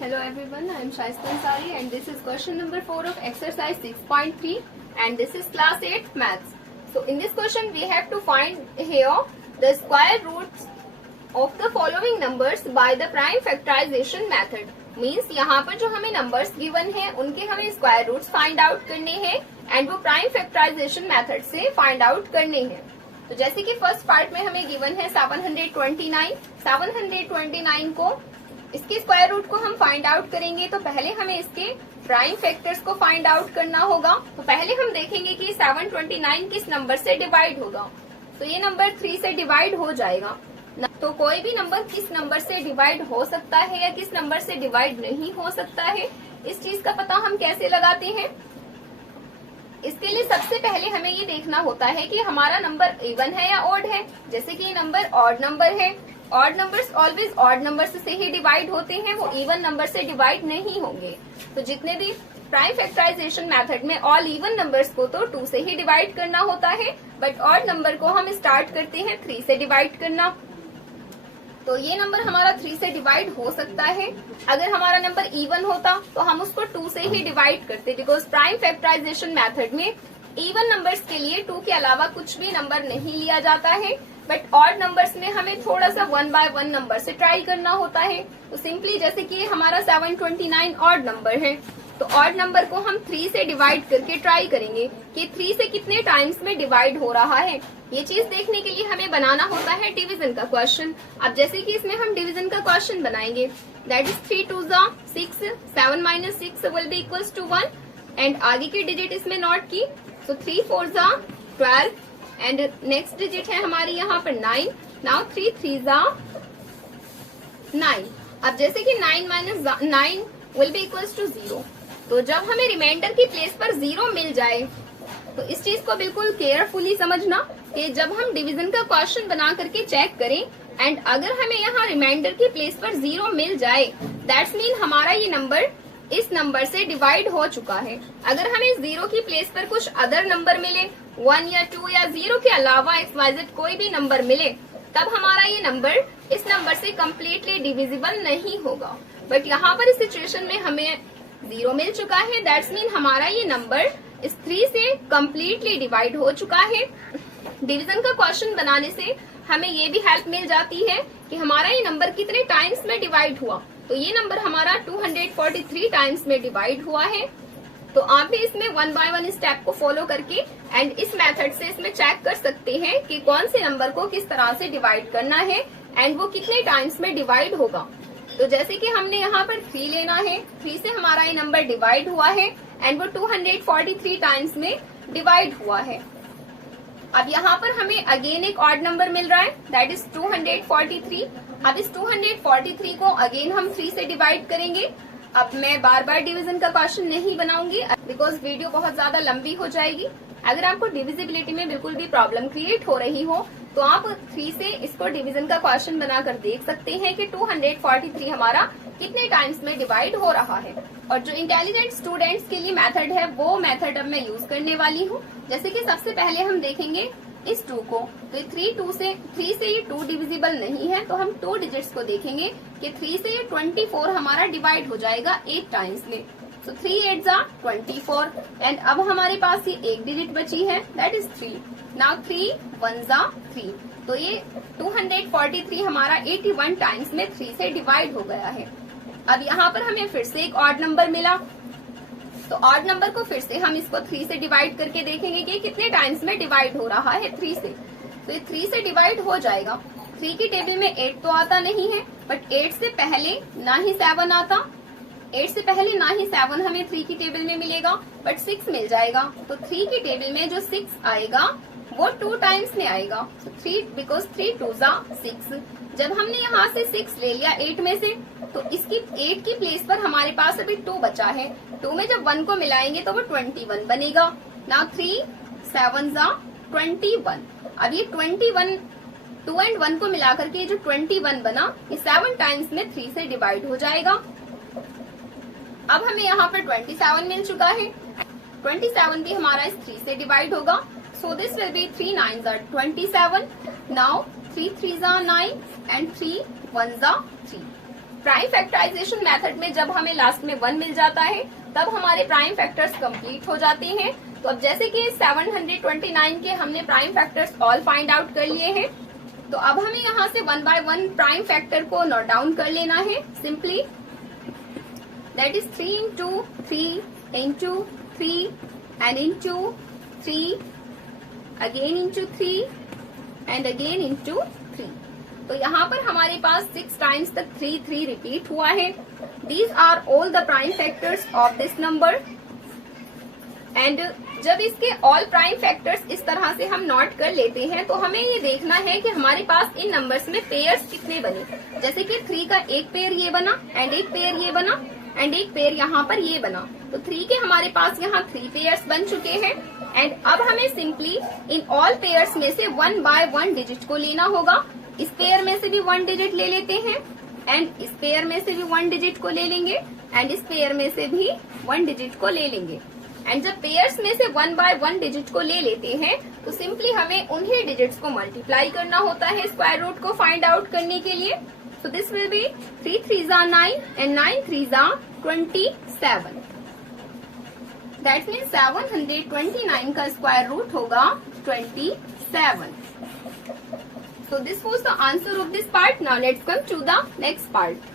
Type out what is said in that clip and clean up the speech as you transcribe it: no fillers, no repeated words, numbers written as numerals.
Hello everyone, I am Shaista Ansari and this is question number 4 of exercise 6.3 and this is class 8 maths. So in this question we have to find here the square roots of the following numbers by the prime factorization method. Means यहाँ पर जो हमें numbers given है उनके हमें square roots find out करने हैं and वो prime factorization method से find out करने हैं. तो जैसे कि फर्स्ट पार्ट में हमें गिवन है 729 को इसके स्क्वायर रूट को हम फाइंड आउट करेंगे. तो पहले हमें इसके प्राइम फैक्टर्स को फाइंड आउट करना होगा. तो पहले हम देखेंगे कि 729 किस नंबर से डिवाइड होगा. तो ये नंबर 3 से डिवाइड हो जाएगा. तो कोई भी नंबर किस नंबर से डिवाइड हो सकता है या किस नंबर से डिवाइड नहीं हो सकता है, इस चीज का पता हम कैसे लगाते हैं. इसके लिए सबसे पहले हमें ये देखना होता है कि हमारा नंबर इवन है या ऑड है. जैसे कि ये नंबर ऑड नंबर है. Odd numbers always odd numbers से ही डिवाइड होते हैं, वो इवन नंबर से डिवाइड नहीं होंगे. तो जितने भी प्राइम फैक्टराइजेशन मेथड में ऑल इवन नंबर्स को तो 2 से ही डिवाइड करना होता है, बट ऑड नंबर को हम स्टार्ट करते हैं 3 से डिवाइड करना. तो ये नंबर हमारा 3 से डिवाइड हो सकता है. अगर हमारा नंबर इवन होता तो हम उसको 2 से ही डिवाइड करते, बिकॉज प्राइम फैक्टराइजेशन मेथड में इवन नंबर्स के लिए 2 के अलावा कुछ भी नंबर नहीं लिया जाता है. बट ऑड नंबर्स में हमें थोड़ा सा 1 बाय 1 नंबर से ट्राई करना होता है. तो सिंपली जैसे कि हमारा 729 ऑड नंबर है, तो ऑड नंबर को हम 3 से डिवाइड करके ट्राई करेंगे कि 3 से कितने टाइम्स में डिवाइड हो रहा है. ये चीज देखने के लिए हमें बनाना होता है डिवीजन का क्वेश्चन. अब जैसे कि इसमें हम डिवीजन का क्वेश्चन बनाएंगे, that is 3 2 6, 7 - 6 will be equals to 1 and आगे की डिजिट इसमें नोट की. तो 3 4 12 एंड नेक्स्ट डिजिट है हमारी यहाँ पर 9. नाउ 3 3 9. अब जैसे कि 9 - 9 विल बी इक्वल्स टू 0. तो जब हमें रिमाइंडर की प्लेस पर 0 मिल जाए, तो इस चीज को बिल्कुल केयरफुली समझना कि जब हम डिवीजन का क्वेश्चन बना करके चेक करें एंड अगर हमें यहाँ रिमाइंडर की प्लेस पर 0 मिल जाए, दैट्स मीन हमारा ये नंबर इस नंबर से डिवाइड हो चुका है. अगर हमें 0 की प्लेस पर कुछ अदर नंबर मिले, 1 या 2 या 0 के अलावा XYZ कोई भी नंबर मिले, तब हमारा ये नंबर इस नंबर से कम्प्लीटली डिविजिबल नहीं होगा. बट यहाँ पर इस सिचुएशन में हमें 0 मिल चुका है, दैट्स मीन हमारा ये नंबर इस 3 से कम्प्लीटली डिवाइड हो चुका है. डिवीजन का क्वेश्चन बनाने से हमें ये भी हेल्प मिल जाती है कि हमारा ये नंबर कितने टाइम्स में डिवाइड हुआ. तो ये नंबर हमारा 243 टाइम्स में डिवाइड हुआ है. तो आप भी इसमें 1 बाय 1 स्टेप को फॉलो करके एंड इस मेथड से इसमें चेक कर सकते हैं कि कौन से नंबर को किस तरह से डिवाइड करना है एंड वो कितने टाइम्स में डिवाइड होगा. तो जैसे कि हमने यहाँ पर 3 लेना है, 3 से हमारा ये नंबर डिवाइड हुआ है एंड वो 243 टाइम्स में डिवाइड हुआ है. अब यहाँ पर हमें अगेन एक ऑड नंबर मिल रहा है, दैट इज 243. अब इस 243 को अगेन हम 3 से डिवाइड करेंगे. अब मैं बार बार डिवीजन का क्वेश्चन नहीं बनाऊंगी बिकॉज वीडियो बहुत ज्यादा लंबी हो जाएगी. अगर आपको डिविजिबिलिटी में बिल्कुल भी प्रॉब्लम क्रिएट हो रही हो तो आप 3 से इसको डिवीजन का क्वेश्चन बनाकर देख सकते हैं कि 243 हमारा कितने टाइम्स में डिवाइड हो रहा है. और जो इंटेलिजेंट स्टूडेंट्स के लिए मेथड है वो मेथड अब मैं यूज करने वाली हूँ. जैसे कि सबसे पहले हम देखेंगे इस 2 को. तो 3 से ये 2 डिविजिबल नहीं है, तो हम 2 डिजिट्स को देखेंगे कि 3 से ये 24 हमारा डिवाइड हो जाएगा 8 टाइम्स में. तो 3 8 24 एंड अब हमारे पास ये एक डिजिट बची है, दैट इज 3. नाउ 3 1 3. तो ये 243 हमारा 81 टाइम्स में 3 से डिवाइड हो गया है. अब यहाँ पर हमें फिर से एक ऑड नंबर मिला, तो ऑड नंबर को फिर से हम इसको 3 से डिवाइड करके देखेंगे कि कितने टाइम्स में डिवाइड हो रहा है 3 से. तो ये 3 से डिवाइड हो जाएगा. 3 की टेबल में 8 तो आता नहीं है, बट 8 से पहले ना ही 7 आता. 8 से पहले ना ही 7 हमें 3 की टेबल में मिलेगा, बट 6 मिल जाएगा. तो 3 की टेबल में जो 6 आएगा वो 2 टाइम्स में आएगा. तो 3 बिकॉज 3 2 6. जब हमने यहाँ से 6 ले लिया 8 में से, तो इसकी 8 की प्लेस पर हमारे पास अभी 2 बचा है. 2 में जब 1 को मिलाएंगे तो वो 21 बनेगा. नाउ 3 7 21. अब ये 21 2 एंड 1 को मिलाकर के जो 21 बना, ये 7 टाइम्स में 3 से डिवाइड हो जाएगा. अब हमें यहाँ पर 27 मिल चुका है. 27 भी हमारा इस 3 से डिवाइड होगा. So this will be 3 9 27. Now 3 3 9 and 3 1 3. Prime factorisation method में जब हमें लास्ट में 1 मिल जाता है तब हमारे प्राइम फैक्टर्स कंप्लीट हो जाते हैं। तो अब जैसे कि 729 के हमने prime factors all find out कर लिए हैं, तो अब हमें यहाँ से 1 बाय 1 प्राइम फैक्टर को नोट डाउन कर लेना है simply. That is 3 into 3 into 3 and into 3 again into 3 and again into 3। तो यहाँ पर हमारे पास 6 टाइम्स तक 3 रिपीट हुआ है। These are all the prime factors of this number. And जब इसके ऑल प्राइम फैक्टर्स इस तरह से हम नोट कर लेते हैं तो हमें ये देखना है कि हमारे पास इन नंबर्स में पेयर्स कितने बने। जैसे कि 3 का एक पेयर ये बना एंड एक पेयर ये बना एंड एक पेयर यहाँ पर ये बना। तो 3 के हमारे पास यहाँ 3 पेयर्स बन चुके हैं। एंड अब हमें सिंपली इन ऑल पेयर्स में से 1 बाय 1 डिजिट को लेना होगा। इस पेयर में से भी 1 डिजिट ले लेते हैं एंड इस पेयर में से भी 1 डिजिट को ले लेंगे एंड इस पेयर में से भी 1 डिजिट को ले लेंगे। एंड जब पेयर्स में से 1 बाय 1 डिजिट को ले लेते हैं तो सिंपली हमें उन्हीं डिजिट्स को मल्टीप्लाई करना होता है स्क्वायर रूट को फाइंड आउट करने के लिए। सो this will be 3 3 9 and 9 3 27। That means 729 का स्क्वायर रूट होगा 27। So this was the answer of this part. Now let's come to the next part.